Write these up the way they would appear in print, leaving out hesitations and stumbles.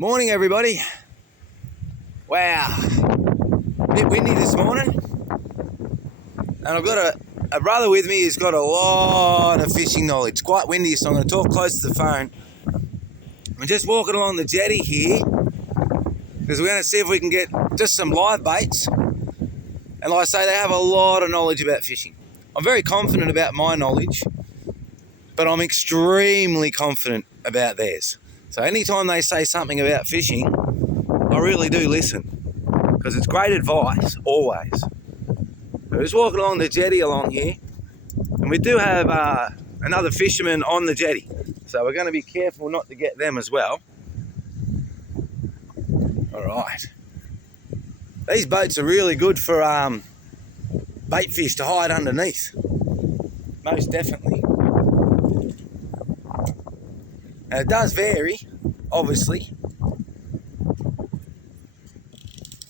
Morning everybody. Wow, a bit windy this morning, and I've got a brother with me who's got a lot of fishing knowledge. It's quite windy, so I'm going to talk close to the phone. I'm just walking along the jetty here because we're going to see if we can get just some live baits, and like I say, they have a lot of knowledge about fishing. I'm very confident about my knowledge, but I'm extremely confident about theirs. So anytime they say something about fishing, I really do listen, because it's great advice, always. We're just walking along the jetty along here, and we do have another fisherman on the jetty, so we're going to be careful not to get them as well. All right. These boats are really good for bait fish to hide underneath, most definitely. And it does vary, obviously,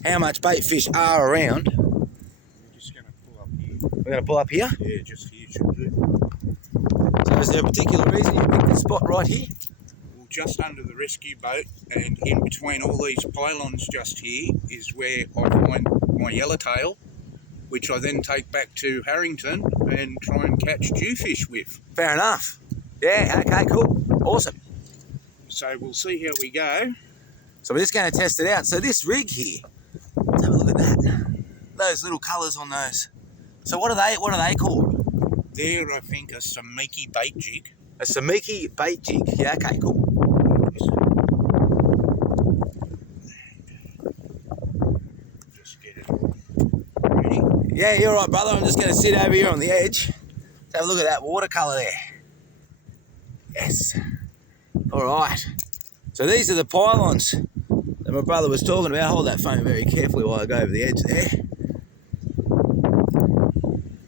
how much bait fish are around. We're just going to pull up here. We're going to pull up here? Yeah, just here should do. So is there a particular reason you picked this spot right here? Well, just under the rescue boat and in between all these pylons just here is where I find my yellowtail, which I then take back to Harrington and try and catch jewfish with. Fair enough. Yeah, okay, cool. Awesome. So we'll see how we go. So we're just going to test it out. So this rig here, let's have a look at that. Those little colours on those. So what are they called? There, I think, a Samiki bait jig. A Samiki bait jig. Yeah, okay, cool. Just get it all ready. Yeah, you're right, brother. I'm just going to sit over here on the edge. Let's have a look at that watercolour there. Yes. All right. So these are the pylons that my brother was talking about. Hold that phone very carefully while I go over the edge there.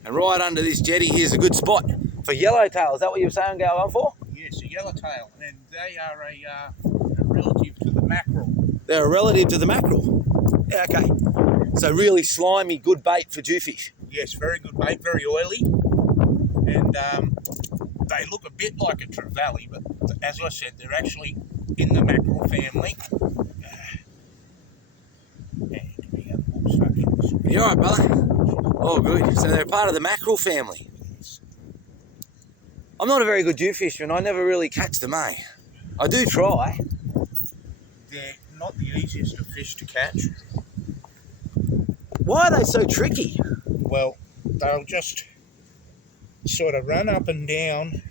And right under this jetty here's a good spot for yellowtail. Is that what you were saying go on for? Yes, a yellowtail, and they are a relative to the mackerel. They're a relative to the mackerel. Yeah, okay. So really slimy, good bait for jewfish. Yes, very good bait, very oily, and they look a bit like a trevally, but as I said, they're actually in the mackerel family. You're right, brother. Oh, good. So they're part of the mackerel family. I'm not a very good jewfisher, and I never really catch them, eh? I do try. They're not the easiest of fish to catch. Why are they so tricky? Well, they'll just sort of run up and down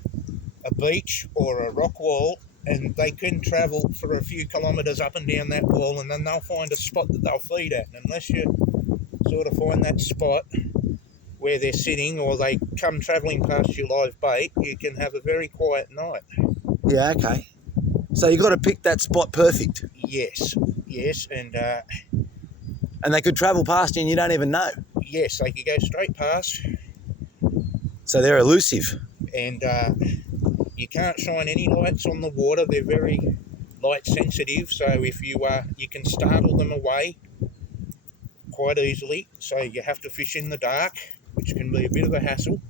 a beach or a rock wall, and they can travel for a few kilometres up and down that wall, and then they'll find a spot that they'll feed at. And unless you sort of find that spot where they're sitting, or they come travelling past your live bait, you can have a very quiet night. Yeah, okay. So you got to pick that spot perfect. Yes, and they could travel past you and you don't even know. yes, they could go straight past. So they're elusive. And you can't shine any lights on the water. They're very light sensitive, so if you can startle them away quite easily. So you have to fish in the dark, which can be a bit of a hassle.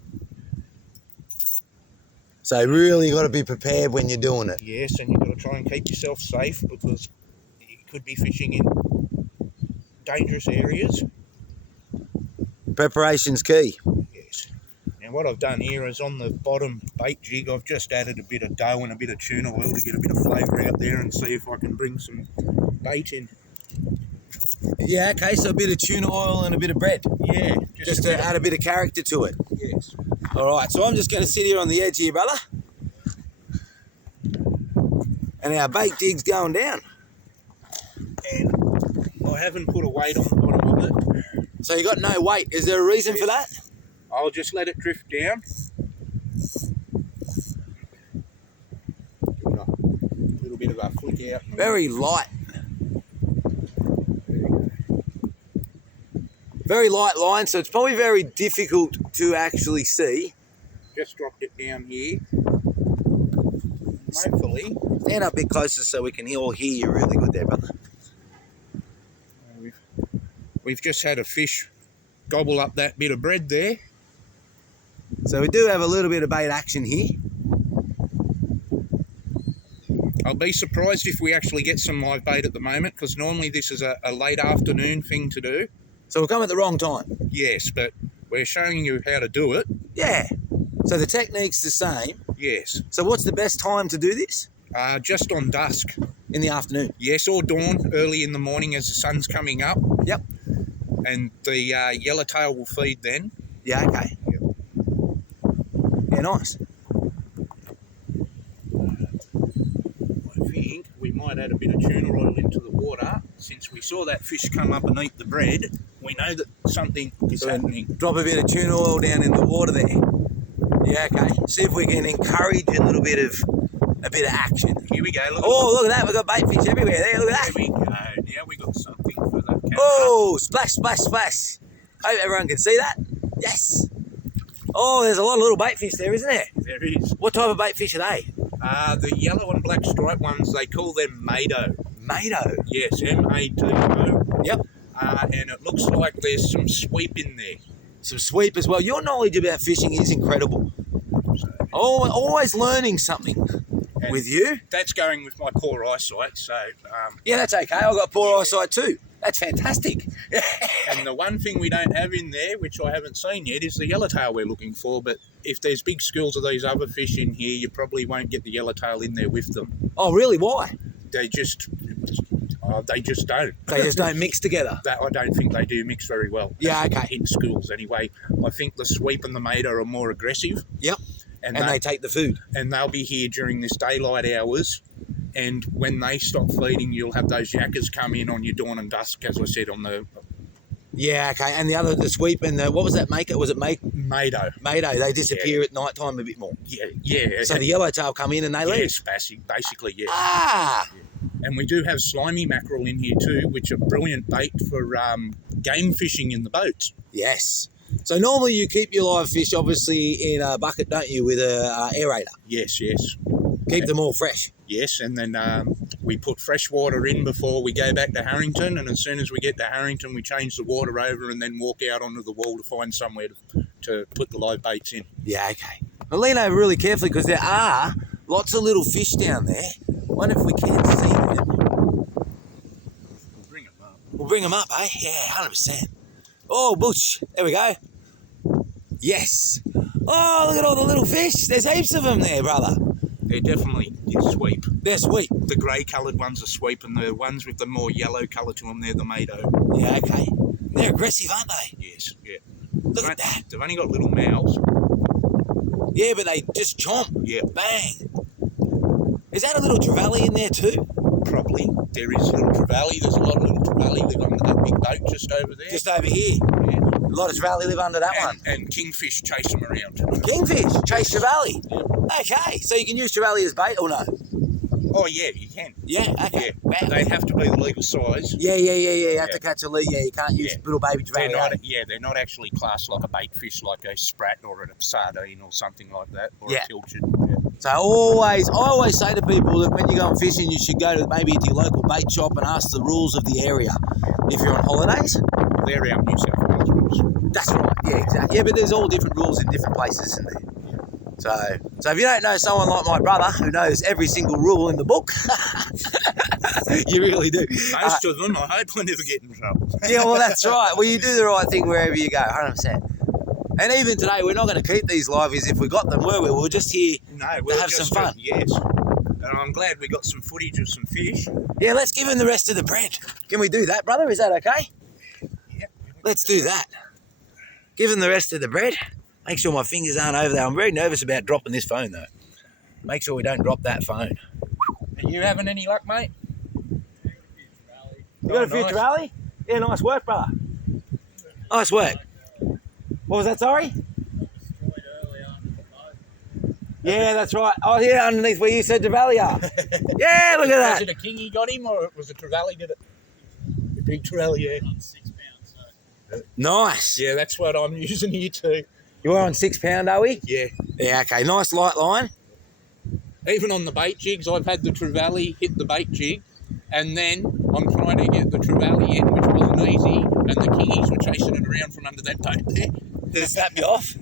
So really you got to be prepared when you're doing it. Yes, and you've got to try and keep yourself safe, because you could be fishing in dangerous areas. Preparation's key. Yes. Now what I've done here is on the bottom bait jig, I've just added a bit of dough and a bit of tuna oil to get a bit of flavour out there and see if I can bring some bait in. Yeah, okay, so a bit of tuna oil and a bit of bread. Yeah. Just to add a bit of character to it. Yes. All right, so I'm just going to sit here on the edge here, brother. And our bait jig's going down. And I haven't put a weight on the bottom of it. So you got no weight. Is there a reason for that? I'll just let it drift down. Give it a little bit of a flick out. Very light. Very light line, so it's probably very difficult to actually see. Just dropped it down here. Hopefully. Stand up a bit closer so we can all hear you really good there, brother. We've just had a fish gobble up that bit of bread there. So we do have a little bit of bait action here. I'll be surprised if we actually get some live bait at the moment, because normally this is a late afternoon thing to do. So we'll come at the wrong time. Yes, but we're showing you how to do it. Yeah. So the technique's the same. Yes. So what's the best time to do this? Just on dusk. In the afternoon? Yes, or dawn, early in the morning as the sun's coming up. Yep. And the yellowtail will feed then. Yeah, okay. Yep. Yeah, nice. I think we might add a bit of tuna oil into the water. Since we saw that fish come up and eat the bread, we know that something is happening. Drop a bit of tuna oil down in the water there. Yeah, okay. See if we can encourage a little bit of action. Here we go. Look at that. We've got bait fish everywhere there. Look at that. There we go. Now we got something for the camera. Oh, splash, splash, splash. Hope everyone can see that. Yes. Oh, there's a lot of little bait fish there, isn't there? There is. What type of bait fish are they? The yellow and black striped ones, they call them Mado. Mado? Yes, M-A-D-O. Yep. And it looks like there's some sweep in there. Some sweep as well. Your knowledge about fishing is incredible. Always learning something with you. That's going with my poor eyesight, so... yeah, that's okay. I've got poor eyesight too. That's fantastic. And the one thing we don't have in there, which I haven't seen yet, is the yellowtail we're looking for. But if there's big schools of these other fish in here, you probably won't get the yellowtail in there with them. Oh, really? Why? They just don't. They just don't mix together. I don't think they do mix very well. Yeah, okay. In schools, anyway. I think the sweep and the Mado are more aggressive. Yep. And they take the food. And they'll be here during this daylight hours. And when they stop feeding, you'll have those yakkers come in on your dawn and dusk, as I said, on the... Yeah, okay. And the sweep and what was that maker? Was it Mado? Mado. They disappear at night time a bit more. Yeah. So the yellowtail come in and they leave? Yes, basically, yes. Ah! Yeah. And we do have slimy mackerel in here too, which are brilliant bait for game fishing in the boats. Yes. So normally you keep your live fish obviously in a bucket, don't you, with a aerator? Yes. Keep them all fresh? Yes, and then we put fresh water in before we go back to Harrington, and as soon as we get to Harrington, we change the water over and then walk out onto the wall to find somewhere to put the live baits in. Yeah, okay. Well, lean over really carefully because there are lots of little fish down there. I wonder if we can see them. We'll bring them up. We'll bring them up, eh? Yeah, 100%. Oh, Butch. There we go. Yes. Oh, look at all the little fish. There's heaps of them there, brother. They're definitely sweep. They're sweep. The grey coloured ones are sweep, and the ones with the more yellow colour to them, they're the Mado. Yeah, okay. They're aggressive, aren't they? Yes, yeah. Look at that. They've only got little mouths. Yeah, but they just chomp. Yeah. Bang. Is that a little trevally in there too? Probably. There is little trevally. There's a lot of little trevally live under that big boat just over there. Just over here? Yeah. A lot of trevally live under that one? And kingfish chase them around. Kingfish? Chase trevally? Yeah. Okay, so you can use trevally as bait or no? Oh, yeah, you can. Yeah, okay. Yeah. Wow. They have to be the legal size. Yeah. You have to catch a lead. Yeah, you can't use little baby trevally. They're not actually classed like a bait fish, like a sprat or a sardine or something like that, or a pilchard. Yeah. So I always say to people that when you go fishing, you should go to maybe to your local bait shop and ask the rules of the area. If you're on holidays, they're our New South Wales rules. That's right. Yeah, exactly. Yeah, but there's all different rules in different places, isn't there? So if you don't know someone like my brother who knows every single rule in the book, you really do. Most of them, I hope I never get in trouble. Yeah, well, that's right. Well, you do the right thing wherever you go, 100%. And even today, we're not going to keep these liveys if we got them, were we? We're just here to have some fun. Yes. And I'm glad we got some footage of some fish. Yeah, let's give them the rest of the bread. Can we do that, brother? Is that okay? Yeah. Let's do that. Give them the rest of the bread. Make sure my fingers aren't over there. I'm very nervous about dropping this phone, though. Make sure we don't drop that phone. Are you having any luck, mate? You got a few trevally? Yeah, nice work, brother. Nice work. What was that, sorry? Yeah, that's right. Oh, yeah, underneath where you said trevally are. Yeah, look at that. Was it a king he got him, or was it trevally did it? A big trevally, yeah. Nice. Yeah, that's what I'm using here too. You are on 6 pound, are we? Yeah. Yeah, okay. Nice light line. Even on the bait jigs, I've had the trevally hit the bait jig, and then I'm trying to get the trevally in, which wasn't easy, and the kingies were chasing it around from under that boat there. Did it snap you off?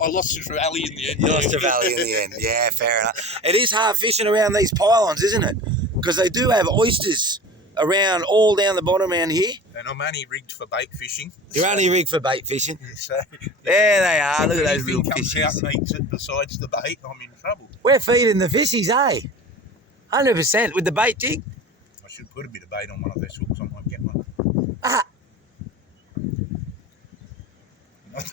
I lost the trevally in the end. You lost the valley in the end. Yeah, fair enough. It is hard fishing around these pylons, isn't it? Because they do have oysters around all down the bottom around here. And I'm only rigged for bait fishing. You're only rigged for bait fishing. So There they are. Look at those little comes out fishies. and eats it besides the bait, I'm in trouble. We're feeding the fishies, eh? 100% with the bait jig. I should put a bit of bait on one of those hooks. I might get one. Ah.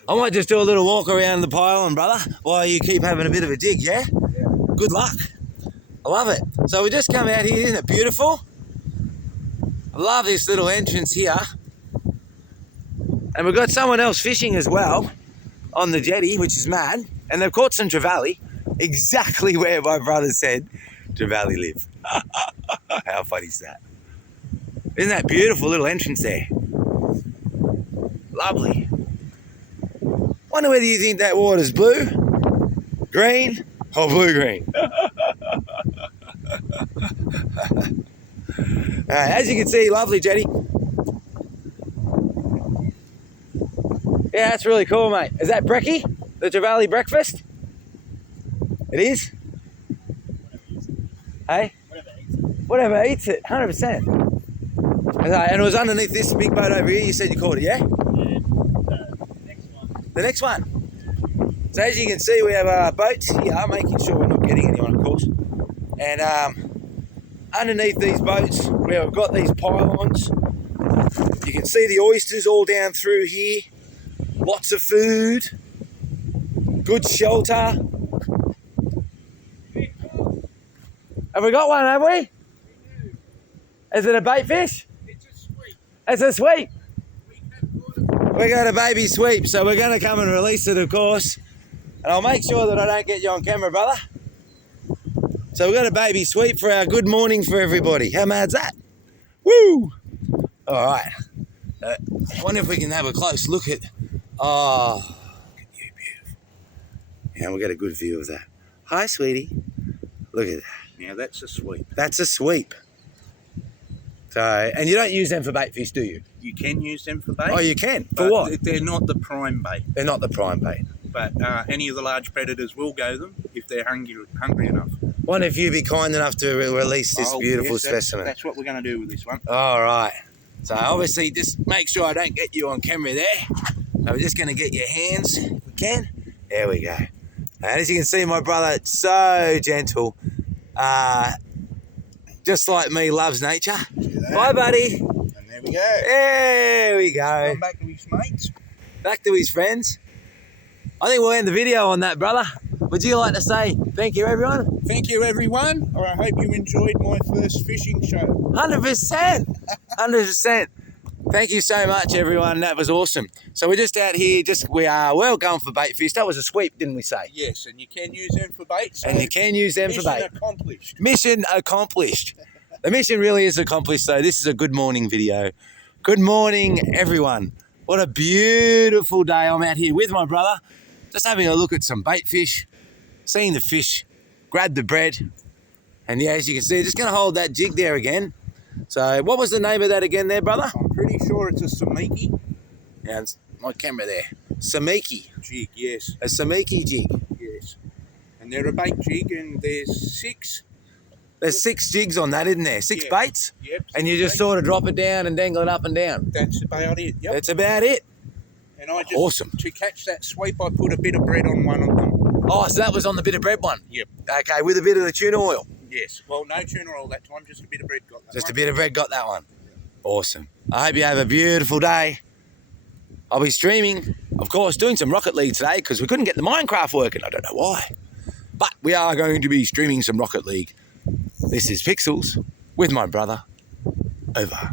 I might just do a little walk around the pylon, brother, while you keep having a bit of a dig, yeah? Yeah. Good luck. I love it. So we just come out here, isn't it beautiful? I love this little entrance here. And we've got someone else fishing as well on the jetty, which is mad. And they've caught some trevally, exactly where my brother said trevally live. How funny is that? Isn't that beautiful little entrance there? Lovely. Wonder whether you think that water's blue, green, or blue-green. As you can see, lovely jetty. Yeah, that's really cool, mate. Is that brekkie? The trevally breakfast? It is? Hey? Whatever eats it, 100%. And it was underneath this big boat over here. You said you caught it, yeah? The next one. So as you can see, we have boats here, making sure we're not getting anyone, of course. And underneath these boats, we've got these pylons. You can see the oysters all down through here. Lots of food. Good shelter. Have we got one, have we? Is it a bait fish? It's a sweep. It's a sweep. We We got a baby sweep, so we're going to come and release it, of course. And I'll make sure that I don't get you on camera, brother. So we've got a baby sweep for our good morning for everybody. How mad's that? Woo! All right. I wonder if we can have a close look at... Oh, look at you, beautiful. Yeah, we'll get a good view of that. Hi, sweetie. Look at that. Now that's a sweep. That's a sweep. So, and you don't use them for bait fish, do you? You can use them for bait. Oh, you can? For but what? They're not the prime bait. They're not the prime bait. But any of the large predators will go them if they're hungry enough. Wonder if you'd be kind enough to release this beautiful yes, specimen. That's what we're going to do with this one. All right. So obviously just make sure I don't get you on camera there. So we're just going to get your hands if we can. There we go. And as you can see, my brother, so gentle. Just like me, loves nature. Bye, buddy. And there we go. There we go. Going back to his mates. Back to his friends. I think we'll end the video on that, brother. Would you like to say thank you, everyone? Thank you, everyone. I hope you enjoyed my first fishing show. 100%. 100%. Thank you so much, everyone. That was awesome. So we're just out here. We are well going for bait fish. That was a sweep, didn't we say? Yes, and you can use them for bait. So And you can use them for bait. Mission accomplished. Mission accomplished. The mission really is accomplished, so this is a good morning video. Good morning, everyone. What a beautiful day. I'm out here with my brother, just having a look at some bait fish, seeing the fish, grab the bread, and yeah, as you can see, just going to hold that jig there again. So what was the name of that again there, brother? I'm pretty sure it's a samiki Yeah, it's my camera there. Samiki. jig, yes. A Samiki jig. Yes. And they're a bait jig, and there's 6. There's 6 jigs on that, isn't there? 6 Yeah. baits? Yep. And you just baits. sort of drop it down and dangle it up and down. That's about it, yep. That's about it. And I just, Awesome. to catch that sweep, I put a bit of bread on one of them. Oh, so that was on the bit of bread one? Yep. Okay, with a bit of the tuna oil. Yes. Well, no tuna oil that time, just a bit of bread got that Just one. a bit of bread got that one. Awesome. I hope you have a beautiful day. I'll be streaming, of course, doing some Rocket League today because we couldn't get the Minecraft working. I don't know why. But we are going to be streaming some Rocket League. This is Pikxles with my brother. Over.